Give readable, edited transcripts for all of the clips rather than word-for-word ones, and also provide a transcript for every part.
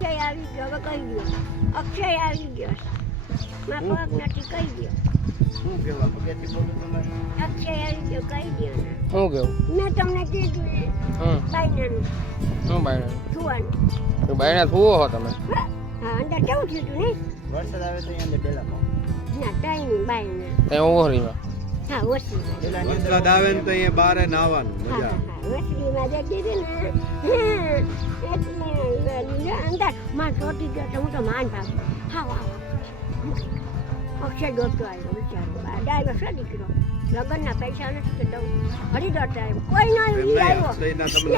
અક્ષય આવી ગયો, હવે કહી દો. અક્ષય આવી ગયો. માં પગ નથી કહી દો. શું કેવા પગેથી બોલું તમારે અક્ષય આવી ગયો કહી દો ને. શું કેવું મેં તમને કીધું ને બાયનાનું શું બાયણા સુવાનું. તો બાયણા સુવો હો તમે હા અંદર કેવું થયું હતું ને વરસાદ આવે તો અહીંયા અંદર ડેલામાં ના ટાઈમ બાયના ત્યાં ઓહરીમાં હા ઓછી વરસાદ આવે ને તો અહીંયા બારે નાવાનું મજા ઓછીમાં જે કીધું ને અંદર માં ચોટી ગયો તો હું તો માન ભાગ હા વાહ અક્ષય દોડતો આવ્યો બિચારો ડાયરો છે દીકરો લગ્નના પૈસા નથી કે દઉં હરી દોડતો આવ્યો કોઈ ના આવ્યો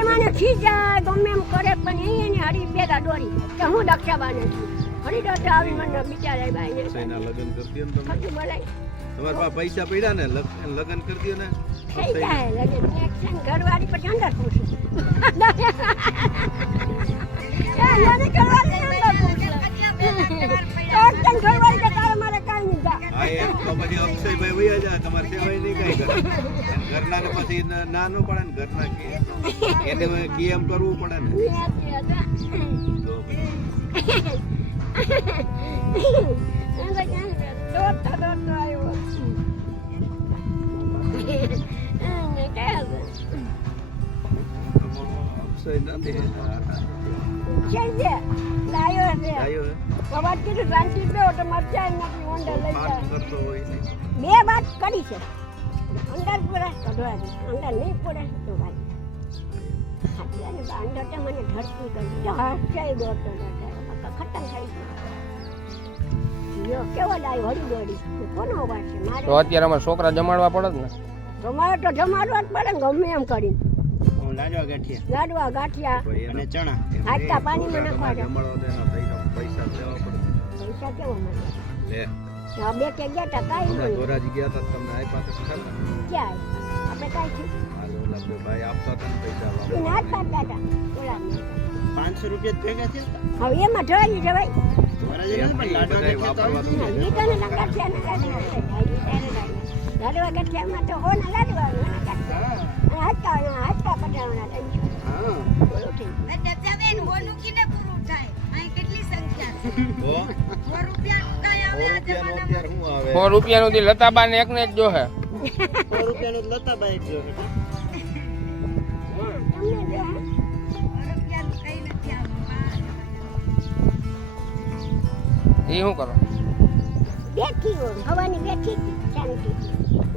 એમાં ખીજાય ગમે એમ કરે પણ એને હરી ભેગા દોડી કે હું દક્ષાબાને છું હરી દોડતો આવી મને બિચારા ભાઈને લગ્ન કરતી ને તમે ખબર બોલાય તમારા પાસે પૈસા પડ્યા ને લગ્ન કરી દો ને થઈ જાય લગ્ન એક્શન ઘરવાળી પછી અંદર પૂછું એને ઘરવાળી અંદર પૂછું ઘરવાળી કે તારે મારે કાંઈ નહીં જા હા એમ તો પછી અક્ષયભાઈ વયા જાય તમારે સેવાય નહીં કાંઈ કરે ઘરના ને પછી ના ન પડે ને ઘરના કે એને એમ કરવું પડે ને તો દોડતો આવ્યો અક્ષય નથી છે લાયો છે આવ્યો વાત કીધું શાંતિ બે તો મરચાઈ નથી ઓંડા લઈ વાત જાય કરતો હોય ને બે વાત કરી છે અંદર પડે કઢવા દે અંદર નહીં પડે તો ભાઈ અત્યારે અંદર તો મને ધરતી કરી તો હર્ષાઈ દોડતો ખતમ થઈ ગયો કેવો લાયો હરી દોડી કોનો અવાજ છે મારે તો અત્યારે અમારા છોકરા જમાડવા પડે જ ને તમારે તો જમાડવા જ પડે ને ગમે એમ કરીને લાડવા ગાંઠિયા લાડવા ગાંઠિયા અને ચણા હાટકા પાણીમાં નાખવા દે જમાડો તો એના પૈસા દેવા પડે પૈસા કેવો મળે લે આ બે કે ગયા તા કાઈ હમણાં નહીં ધોરાજી ગયા હતા તમને આપ્યા હતા ખરા ક્યાં આપણે કાઈ છું હાલો ઓલા બે ભાઈ આપતા હતા ને પૈસા એ ના પાડતા હતા ઓલા 500 રૂપિયા ભેગા છે હવે એમાં ઢળી જવાય લાડવા ગઠિયામાં તો હોના લાડવા હાચકા પટાવવાના ₹100 નું દી લતાબા ને એકને જ જોહે ₹100 લતાબા એક જો એ શું કરો બેઠી હોય હવાની બેઠી શાંતિ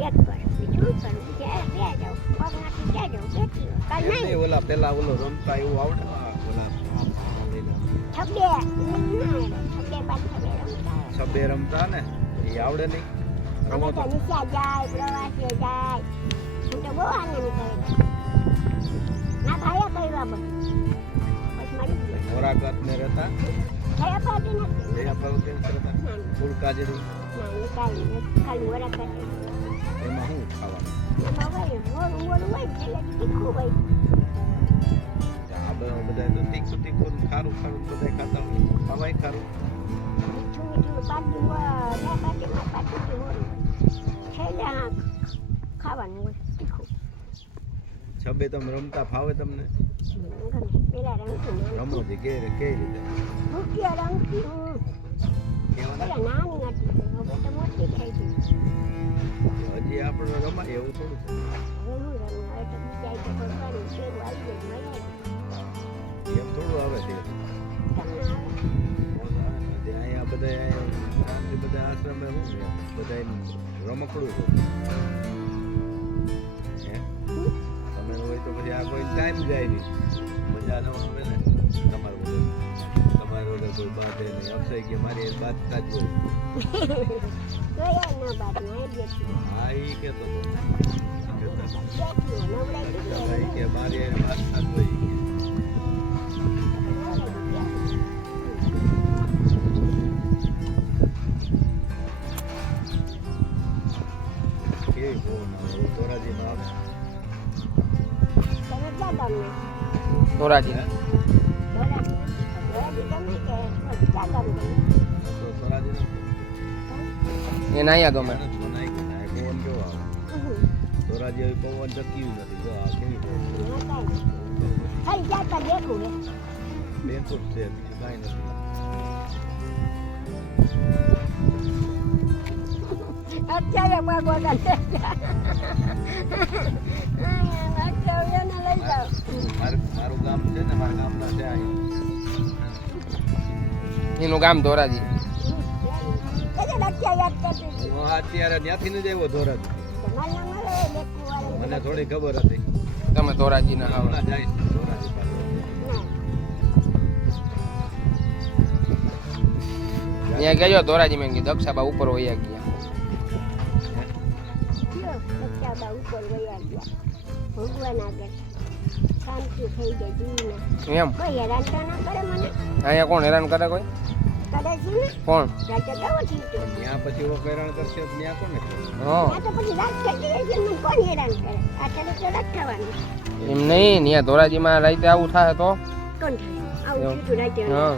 એક પર બીજું કરું ત્યાં જાઉં પગમાંથી ત્યાં જાઉં બેઠી હોય કાંઈ નહીં ઓલા પેલા ઓલો રમતા એવું આવડે ઓલા છબે પાછળ રમતા છબે રમતા ને એ આવડે નહીં રમો તો નીચે જાય પ્રવાસે જાય હું તો બહુ આનંદ કરે ના ભાયા કર્યા બધું બસ મારી મોરાકત ને રહેતા થયા પાડી નથી દયા પર્વત રહેતા ફૂલ કાજરી ખાલી વરા કરે એમાં શું ખાવાનું એમાં હોય મોરું હોય એટલે તીખું હોય આ બધા તો તીખું તીખું ખારું ખારું બધા ખાતા હોય ખવાય ખારું મીઠું મીઠું પાડી હોય છેલ્લે હા ખાવાનું હોય તીખું છબે તમે રમતા ફાવે તમને પેલા રમતું રમો છે કે રીતે રૂપિયા રમતી હું પેલા નાની હતી હવે તો મોટી થઈ ગઈ હજી આપણે રમાય એવું થોડું છે હવે હું રમું હવે તો બીજા તો ભગવાનનું શેરું આવી ગયું મળે એમ થોડું આવે છે અહીંયા બધા આશ્રમે શું છે બધા રમકડું છે તમે હોય તો પછી આ કોઈ ટાઈમ જાય નહીં મજા ન આવે ને તમારું બધું કોઈ બાદ નહીં અક્ષય કે મારી બાદતા જ હોય હા એ કેતો કે મારી બાદતા જ હોય ધોરાજી એને અહીંયા ગમે ધોરાજી પવન જક્યું નથી જો આ કેવી બેનપુર છે કાંઈ નથી. અત્યારે ભગવાન અત્યારે એને લઈ જાઓ મારું ગામ છે ને મારા ગામના છે અહીંયા. એનું ગામ ધોરાજી. અત્યારે યાદ કરતી હતી. હું અત્યારે ત્યાંથી ને જ આવ્યો ધોરાજી. તમારા મળે લેખું મને થોડી ખબર હતી. તમે ધોરાજીના હાવ. હમણાં જઈશ ધોરાજી પાસે. ત્યાં ગયો ધોરાજી મેં કીધું દક્ષાબા ઉપર વયા ગયા. ભગવાન આગળ શાંતિ થઈ ગઈ જીવને એમ કોઈ હેરાન તો ન કરે મને અહીંયા કોણ હેરાન કરે કોઈ? કરે છે ને કોણ? રાતે કેવો થઈ ગયો ત્યાં પછી એવો કૈરાણ કરશે તો ત્યાં કોને કરે? હા આ તો પછી રાત થતી રહી છે મને કોણ હેરાન કરે આ ચાલે તો રાત થવાનું એમ નહીં, ત્યાં ધોરાજીમાં રાતે આવું થાય તો કોણ થાય આવું એવું. સીધું રાતે હા.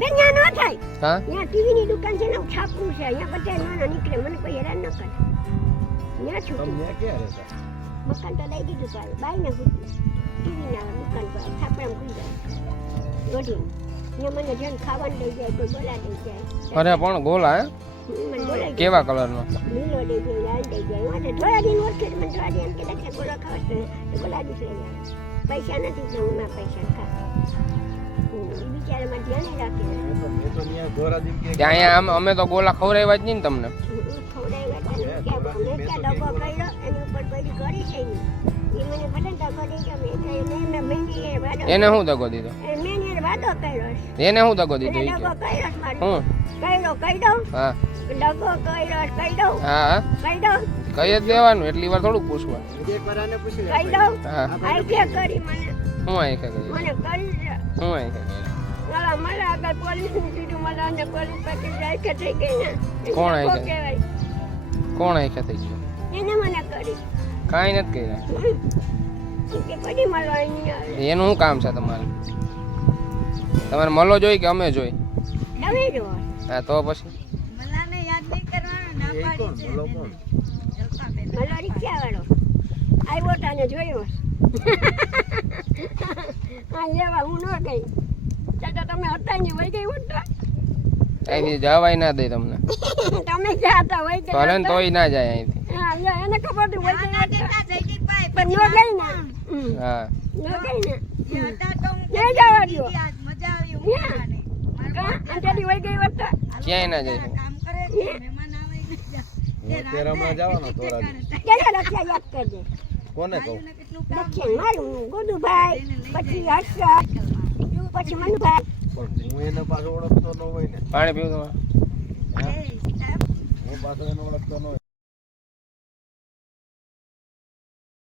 બેન ત્યાં ન થાય હા ત્યાં ટીવીની દુકાન છે ને છાપરું છે અહીંયા બધા નાના નીકળે મને કોઈ હેરાન ન કરે ત્યાં છૂટું તમે ક્યાં રહેતા? મકાન તો લઈ દીધું પાડે બાઈને ફૂટું ટીવીના દુકાન પર છાપરામાં ખુલી જાય ગોઢી ને મને જેમ ખાવાનું લઈ જાય કોઈ બોલા દઈ જાય અરે પણ ગોલા હે મને બોલાઈ જાય કેવા કલરનો? લીલો દઈ જાય લાલ દઈ જાય મને ધોળાની ઓળખે મને ધોળાની એમ કે લખે ગોળો ખાવા છે તો ગુલાબી લઈ આવે પૈસા નથી તો હું ના પૈસા ખા બિચારામાં ધ્યાન રાખે મેં તો ત્યાં ધોરાજી કે ત્યાં અહીંયા અમે તો ગોલા ખવડાવ્યા જ નહીં ને તમને. ખવડાવ્યા તને ક્યાં મેં ક્યાં ડબ્બો કર્યો એની ઉપર કોઈ કરી છે નહીં એ મને ભલે ડબ્બો દઈ ગયો મેં મહેંદી વાદો એને શું દગો દીધો? મેં એને વાદો કર્યો એને શું દગો દીધો? એને ઈ ડબ્બો કે. કર્યો મારો હું કર્યો કહી દઉં હા ડબ્બો કર્યો કહી દઉં હા હા કહી દઉં કઈ જ દેવાનું, એટલી વાર થોડું પૂછવાનું. કહી દઉં હા આઈ કે કરી મને હું અહીં કે મને કરી દે. હું અહીં કે મને આગળ પોલીસનું કીધું મને અને પોલીસ પછી જાય કે થઈ ગઈ ને કોણ આઈ લોકો ગઈ? કહેવાય કોણ અહીં કે થઈ ગયું? એને મને કરી કાંઈ નથી કર્યા. કે પછી મળવા અહીંયા આવે એનું શું કામ છે તમારે? તમારે મળો જોઈ કે અમે જોઈ? તમે જો હા તો પછી મલાને યાદ નહીં કરવાનું ના એ કોણ પાડી છે બોલો કોણ? જલપાબેન. મળો રિક્ષાવાળો આવ્યો તાને જોયો હા લેવા હું ન ગઈ ચાચા તમે હતા ને વહી ગઈ હોત તો અહીંથી જવાય ના દે તમને. તમે ક્યાં હતા વહી ગઈ ભલે ને હોત તો? તોય ના જાય અહીંથી. હા લે, એને ખબર હતી વહી ગઈ નાના હોત તો. ટીકા થઈ ગઈ પાઈ. પણ ન ગઈ ને હા ન ગઈ ને જે હતા તો હું નહીં જવા દ્યો. આજ મજા આવી યા. ઊંઘવાની. મારા કા અંતેથી વહી ગઈ હોત તો ક્યાંય ના જાય. કામ કરે છે મહેમાન આવે ને જા. તે હું અત્યારે હમણાં જવાનો ધોરાજી. ક્યારે રક્ષા યાદ કરજે કોને કહું? રાયુને કેટલું કામ દક્ષિણ મારું ગોદુભાઈ પછી હર્ષદ પછી મનુભાઈ પણ હું એને પાછો ઓળખતો ન હોય ને. પાણી પીવું તમારે? કરે. હું પાછો એને ઓળખતો ન હોય.